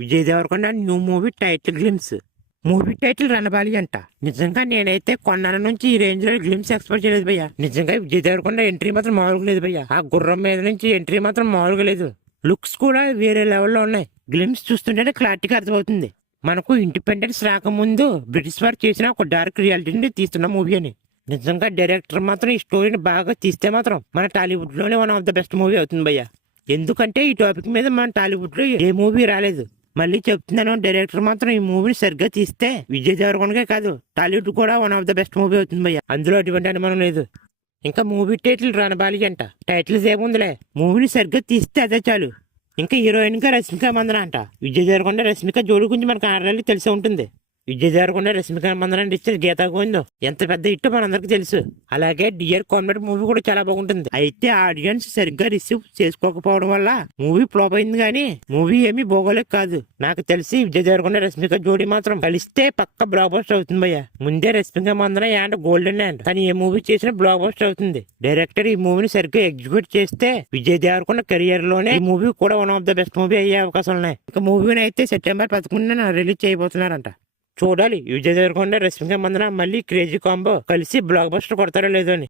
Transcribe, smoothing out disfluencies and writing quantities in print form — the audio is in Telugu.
Vijay Deverakonda new movie title glimpse. Movie title Ranabali అంట. నిజంగా నేనైతే కొన్నాళ్ళ నుంచి ఈ రేంజ్ లో గ్లిమ్స్ ఎక్స్పెక్ట్ చేయలేదు భయ్య. నిజంగా విజయ్ దేవరకొండ ఎంట్రీ మాత్రం మామూలుగా లేదు భయ్య. ఆ గుర్రం మీద నుంచి ఎంట్రీ మాత్రం మామూలుగా లేదు. లుక్స్ కూడా వేరే లెవెల్లో ఉన్నాయి. గ్లిమ్స్ చూస్తుంటేనే క్లారిటీగా అర్థమవుతుంది మనకు ఇండిపెండెన్స్ రాకముందు బ్రిటిష్ వారు చేసిన ఒక డార్క్ రియాలిటీని తీస్తున్న మూవీ అని. నిజంగా డైరెక్టర్ మాత్రం ఈ స్టోరీని బాగా తీస్తే మాత్రం మన టాలీవుడ్ లోనే one of the best movie అవుతుంది భయ్య. ఎందుకంటే ఈ టాపిక్ మీద మన టాలీవుడ్ లో ఏ మూవీ రాలేదు. మళ్ళీ చెప్తున్నాను, డైరెక్టర్ మాత్రం ఈ మూవీని సరిగ్గా తీస్తే విజయ్ దేవరకొండకే కాదు టాలీవుడ్ కూడా one of the best movie అవుతుంది భయ్య. అందులో ఎటువంటి అనుమానం లేదు. ఇంకా మూవీ టైటిల్ రణబాలి అంట. టైటిల్స్ ఏముందిలే, మూవీని సరిగ్గా తీస్తే అదే చాలు. ఇంకా హీరోయిన్ గా రష్మిక మందన అంట. విజయ్ దేవరకొండ రష్మిక జోడి గురించి మనకు ఆల్రెడీ తెలిసే ఉంటుంది. విజయ్ దేవరకొండ రష్మిక మందన ఇచ్చిన గీతా గోవిందో ఎంత పెద్ద హిట్ మనందరికి తెలుసు. అలాగే డియర్ కామ్రేడ్ మూవీ కూడా చాలా బాగుంటుంది. అయితే ఆడియన్స్ సరిగ్గా రిసీవ్ చేసుకోకపోవడం వల్ల మూవీ ఫ్లాప్ అయింది. కానీ మూవీ ఏమీ బాగోలేక కాదు. నాకు తెలిసి విజయ్ దేవరకొండ రష్మిక జోడి మాత్రం కలిస్తే పక్క బ్లాక్ బస్టర్ అవుతుంది భయ్య. ముందే Rashmika Mandanna and golden hand, కానీ ఏ మూవీ చేసినా బ్లాక్ బస్టర్ అవుతుంది. డైరెక్టర్ ఈ మూవీని సరిగ్గా ఎగ్జిక్యూట్ చేస్తే విజయ్ దేవరకొండ కెరియర్ లోనే ఈ మూవీ కూడా one of the best movie అయ్యే అవకాశాలు ఉన్నాయి. ఇక మూవీని అయితే సెప్టెంబర్ 11న రిలీజ్ చేయబోతున్నారంట. చూడాలి విజయ్ దేవరకొండ రష్మిక మందన మళ్ళీ క్రేజీ కాంబో కలిసి బ్లాక్ బస్టర్ కొడతారో లేదో అని.